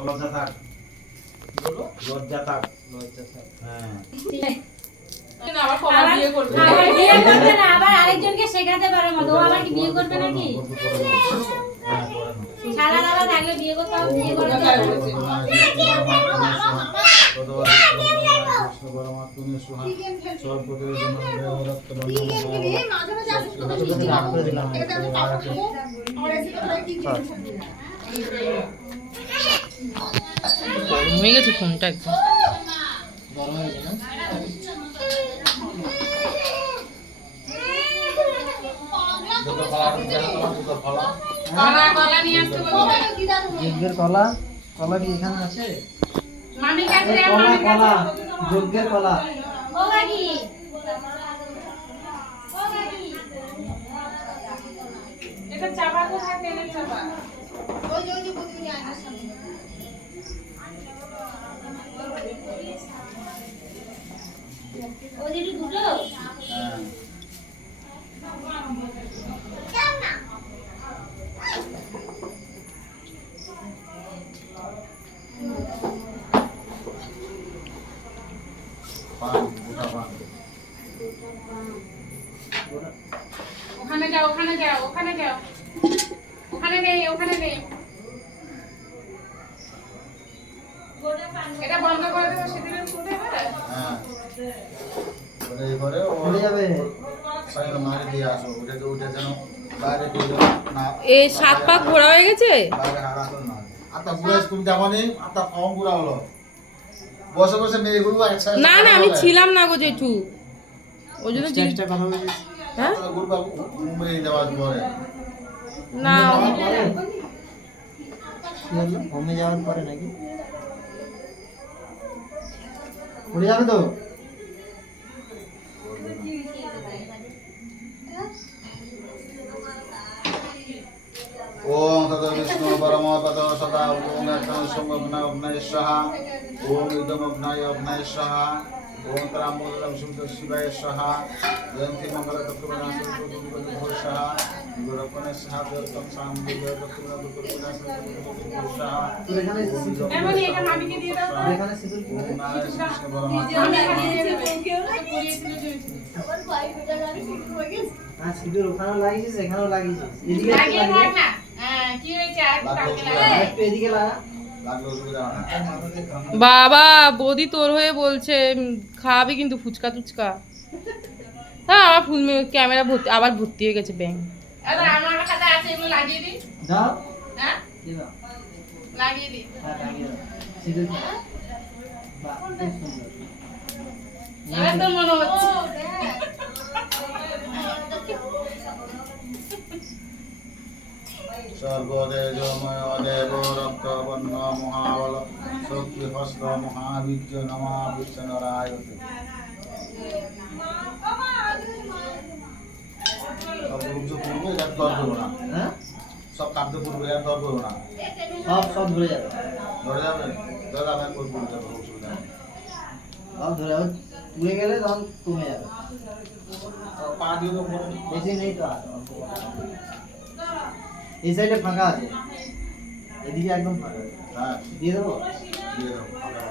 লজ্জা থাক। লজ্জা থাক। হ্যাঁ আবার কমা বিয়ে করবে। আবার বিয়ে করবে না আবার আরেকজনকে শেখাতে পারে মতো ও আবার কি বিয়ে করবে নাকি? হ্যাঁ, সারা দাদা গরম হয়ে গেছে ফোনটা একদম। কলা কলা নিয়ে আসতে বলছে যজ্ঞের কলা কলা কি এখানে আছে? মামি কাছে এই আর কলা মামি কলা যজ্ঞের কলা। ও কাকি ও কাকি এটা চাপা কোথায় তেলের চাপা? ওখানে যাও ওখানে যাও ওখানে যাও। ওখানে নেই ওখানে নেই। এটা বন্ধ করে দেবো সেদিনের খুলে হ্যাঁ। ওটা এবারে ও যাবে? সাইকেল মারি দিয়ে আসো ওটা তো ওটা যেন বাইরে না এ সাত পাক ঘোরা হয়ে গেছে? বাইরে হারাতো না তুমি কম হলো। বসে বসে না না আমি ছিলাম না গো জেঠু। ওই জন্য হ্যাঁ গুরবা যাওয়ার পরে। না যাওয়ার পরে? কি যাওয়ার পরে নাকি? উড়ে যাবে তো ओम तद विष्णु परमपद सदा ओम संग अग्नय अग्नय स्वाहा ओम इदम अग्नय अग्नय स्वाहा ओम त्रामोदरम शुद्ध शिवाय स्वाहा जयंती मंगल বাবা বৌদি তোর হয়ে বলছে খাওয়াবি কিন্তু ফুচকা টুচকা হ্যাঁ আমার ফুল ক্যামেরা ভর্তি আবার ভর্তি হয়ে গেছে ব্যাংক আরে আমার খাতা আছে এগুলো লাগিয়ে দিই। দাও। হ্যাঁ? দিয়ে দাও? লাগিয়ে দিই। হ্যাঁ লাগিয়ে দাও। সিঁদুর বাহ, খুব সুন্দর। এবার মনে হচ্ছে। সর্বদেজময় দেব রক্তবর্ণ মহাবল শক্তি হস্ত মহাবীর্য নমা নরায়তে। দর করব হ্যাঁ সব কাব্য পূর্বে এটা দর করব সব সব ধরে যাবে ধরে যাবে সব ধরে তুলে গেলে তখন কমে যাবে পা দিয়ে বেশি নেই তো এই সাইডে ফাঁকা আছে এদিকে একদম ফাঁকা দিয়ে দেবো দিয়ে দাও ফাঁকা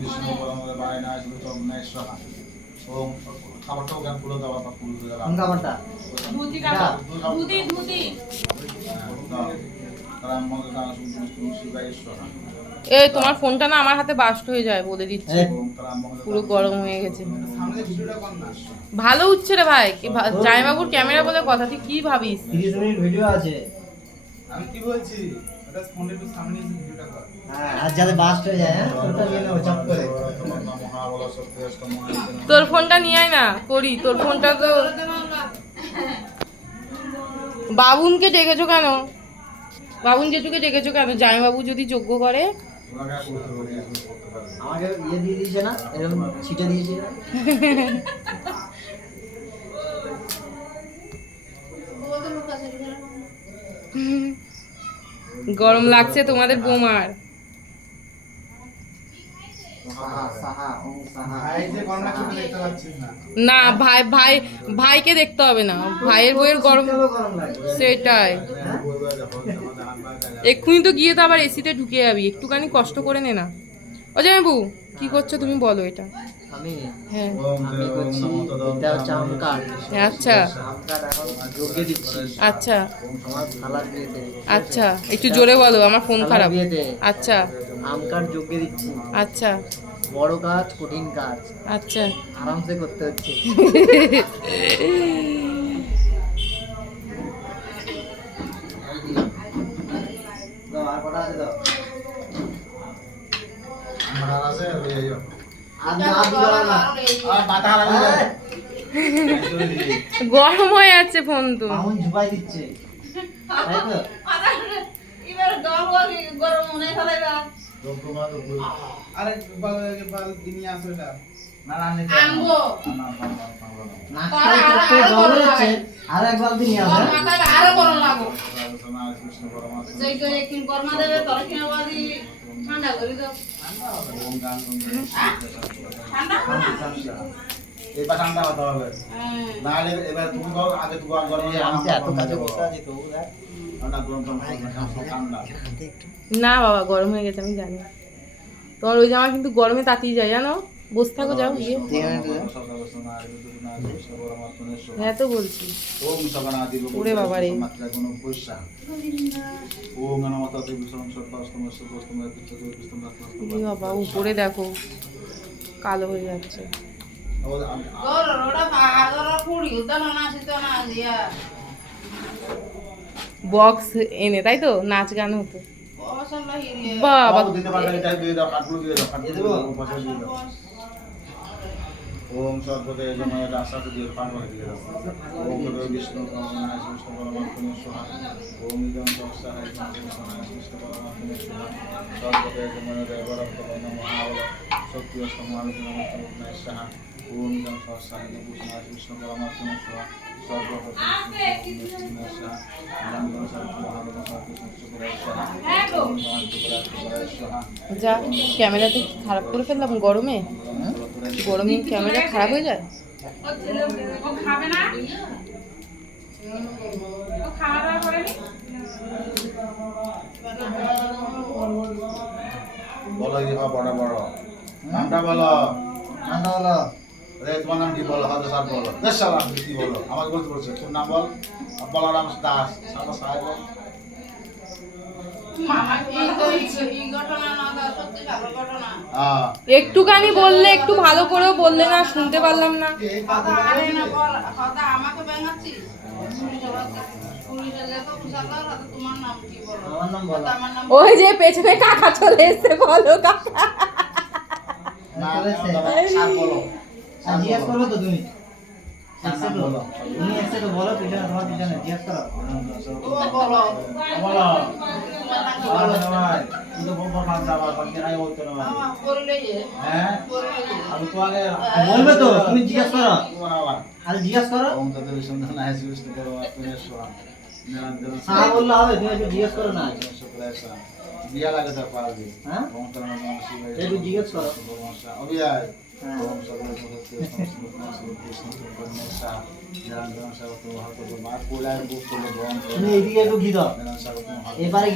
বিষ্ণু পরমে বায়না ওম খাবারটাও পুরো পুরো কোন খাবারটা ধুতি ধুতি ধুতি এই তোমার ফোনটা না আমার হাতে বাস্ট হয়ে যায় বলে দিচ্ছি। পুরো গরম হয়ে গেছে। ভালো উঠছে রে ভাই। জামাইবাবুর ক্যামেরা বলে কথা তুই কি ভাবিস? মিনিট ভিডিও আছে। আমি কি বলছি? এটা ফোনে সামনে এসে ভিডিওটা কর। হ্যাঁ আর যাতে বাস্ট হয়ে যায় হ্যাঁ? ওটা করে। তোর ফোনটা নিয়ে আয় না করি। তোর ফোনটা তো বাবুনকে ডেকেছো কেন? বাবুন জেঠুকে ডেকেছো কেন? জামাইবাবু যদি যোগ্য করে। আমাকে ইয়ে দিয়ে দিয়েছে না? এরকম ছিটে দিয়েছে। না গরম লাগছে তোমাদের বোমার। না, ভাই ভাই, ভাইকে দেখতে হবে না। ভাইয়ের বইয়ের গরম সেটাই। এক্ষুনি তো গিয়ে তো আবার এসিতে ঢুকে যাবি। একটুখানি কষ্ট করে নে না। ও জামাইবু কি করছ তুমি বলো এটা। আমি? হ্যাঁ। আমি করছি এটা হচ্ছে আম কার্ড আচ্ছা। আম কার্ড এখন যোগে দিচ্ছি। আচ্ছা। আমার খালার বিয়েতে আচ্ছা একটু জোরে বলো আমার ফোন খারাপ। বিয়েতে আচ্ছা। আম কার্ড যোগে দিচ্ছি। আচ্ছা। বড় কাজ কঠিন কাজ আচ্ছা। আরামসে করতে হচ্ছে। দাও, আর কটা আছে দাও। আমার আছে গরম হয়ে যাচ্ছে ফোন তো মামুন ঝুপাই দিচ্ছে তাই ঠান্ডা করে দাও। এবার ঠান্ডা। হতে হবে হ্যাঁ। নাহলে এবার তুমি আগে তুমি গরম আমি এত কাজে বসে আছি তবু দেখ না বাবা গরম হয়ে গেছে আমি জানি। তোমার ওই জামা কিন্তু গরমে তাতিয়ে যায় জানো? বসে থাকো যাও গিয়ে। হ্যাঁ তো বলছি। ওরে বাবা রে। বাবা উপরে দেখো। কালো হয়ে যাচ্ছে। বক্স এনে তাই তো? নাচ গান হতো। বাবা ওম সর্বদে জময় রাসাতে দিয়ে দাও ওম বিষ্ণু পরমাত্মা বিষ্ণু পরমাত্মা সোহা ওম ইদম তপসা হরি বিষ্ণু পরমাত্মা সোহা সর্বদে জময় মহাবল শক্তি অষ্টমান নমস্তে সাহা ওম ইদম তপসা হরি বিষ্ণু পরমাত্মা সোহা সর্বদে বিষ্ণু সাহা নাম সর্ব মহাবল শক্তি সাহা ওম নমঃ সাহা যা, ক্যামেরাতে খারাপ করে ফেললাম গরমে। গরমে ক্যামেরা খারাপ হয়ে যায়? ও খাবে না? ও খাওয়া দাওয়া করেনি বলো কি বড় বড়। নামটা বলো। রে তোমার নাম কি বলো? স্যার বলো। বেশ সালাম কি বলো? আমাকে বলতে বলছে তোর নাম বল? বলারাম দাস। সাহেব বল। মামা একটুখানি বললে একটু ভালো করেও বললে না শুনতে পারলাম না। ওই যে পেছনে কাকা চলে এসছে বলো কাকা। তুমি একসাথে বলো। তুমি একসাথে বলো পিছনে তোমার পিছনে জিজ্ঞেস করো। বলো। বলো তোমার বলো কিন্তু বলব না বলতে না হ্যাঁ? আমি তো আগে বলবে তো তুমি জিজ্ঞেস করো। তোমার আবার আর জিজ্ঞেস করো। ওম হ্যাঁ বললে হবে তুমি একটু জিজ্ঞেস না। বিয়া লাগে তার পারবি হ্যাঁ? ওম একটু জিজ্ঞেস করো। হ্যাঁ। ওম সর্বে সদস্য সংস্কৃত কৃষ্ণ পরমেশা নিরঞ্জন সাগত মহাপ্রভু এবারে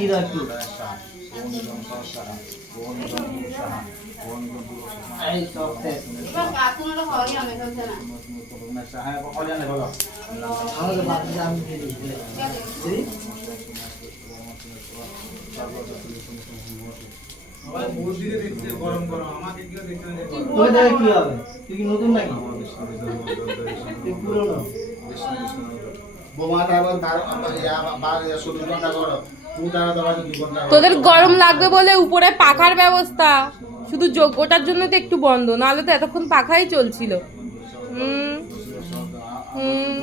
দিদি দেখে কি হবে? তুই কি নতুন নাকি? তুই পুরনো। বোমা তারপর তার বার চব্বিশ ঘণ্টা করো তুই তারা তোমার দু ঘণ্টা করো। তোদের গরম লাগবে বলে উপরে পাখার ব্যবস্থা। শুধু যোগ্যটার জন্য তো একটু বন্ধ নাহলে তো এতক্ষণ পাখাই চলছিল। হুম। হুম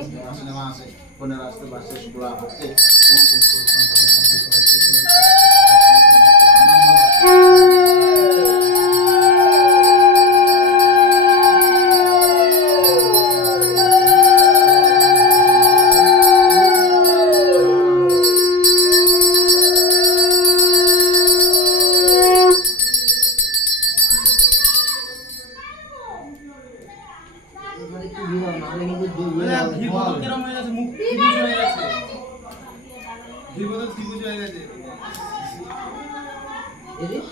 এদিক?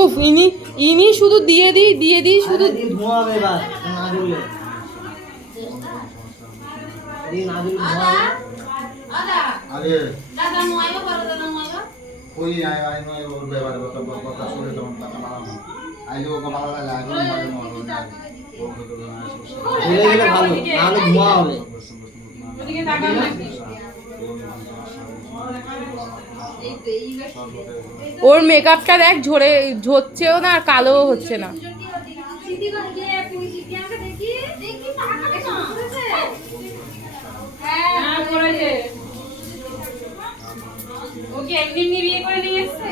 উফ ইনি ইনি শুধু দিয়ে দিই দিয়ে দিই শুধু। আরে এদিকে ধোঁয়া হবে এবার না দিলে ভালো ধোঁয়া হবে। তাকাও নাকি ওর মেকআপটা দেখ ঝরে ঝরছেও না আর কালোও হচ্ছে না। হ্যাঁ ওকে এমনি বিয়ে করে নিয়ে এসছে?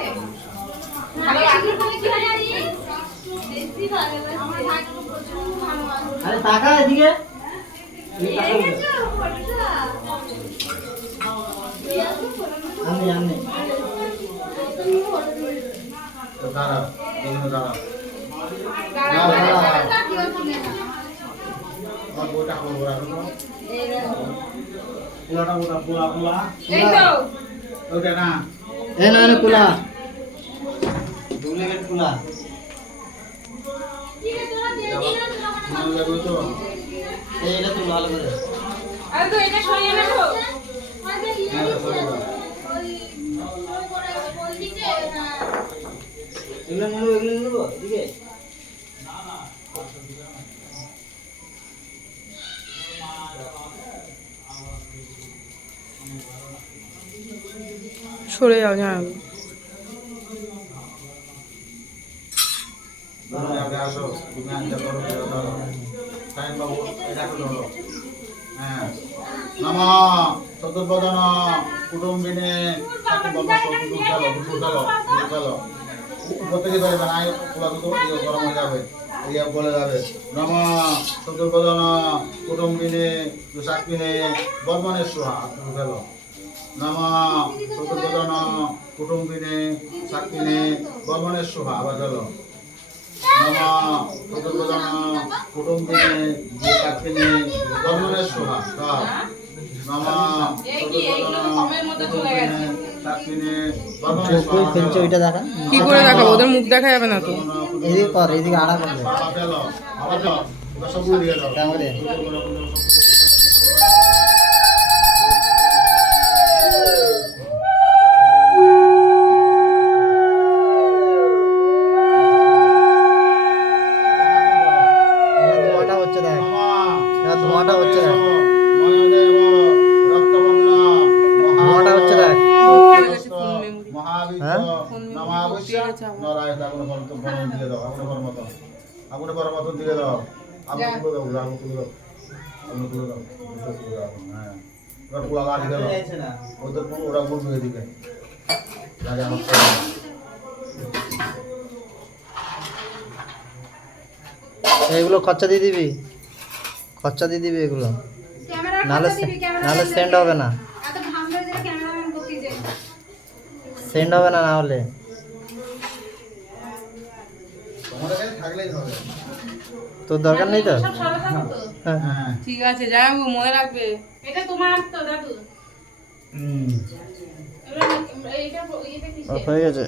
আরে তাকা এদিকে। আমি আমি তো দাঁড়া দুজনে দাঁড়া। আমার বইটা আমার বড় রাখো পোলাটা ওটা পোলা পোলা। ওটা না। এ না না খোলা ডুপ্লিকেট খোলা ভালো তো? ভালো করে আরে তো এটা সরিয়ে নেব হ্যাঁ সরে দাও এগুলো নেব এগুলো নেব এদিকে সরে যাও জানাব তুমি আগে আসো তুমি আগে করো ধরো সাইন বাবু এটা ধরো হ্যাঁ নম চতুর্বদন কুটুম্বিনে বাবা চতুর্দুর চলো দুপুর চলো দুপুর চলো থেকে পারবে না পোলা দুটো ইয়ে গরম হয়ে যাবে ইয়ে বলে যাবে নম চতুর্বদন কুটুম্বিনে দুসাকিনে বর্মণের সোহা চলো নম চতুর্বদন কুটুম্বিনে সাকিনে বর্মণের সোহা আবার চলো নম চতুর্বদন কুটুম্বিনে দুসাকিনে বর্মণের সোহা নম এই কি, সোহা ফেলছে ওইটা দেখা কি করে দেখাবো? ওদের মুখ দেখা যাবে না তো। এদিকে কর এদিকে আড়া কর না ওদের ওরা বলবে এদিকে। লাগে আমার এগুলো খরচা দিয়ে দিবি? খরচা দিয়ে দিবি এগুলো? নাহলে নাহলে সেন্ড হবে না। সেন্ড হবে না না হলে? তোর দরকার নেই তো? হ্যাঁ। ঠিক আছে যাই হোক মনে রাখবে। এটা তোমার তো দাদু। হয়ে গেছে।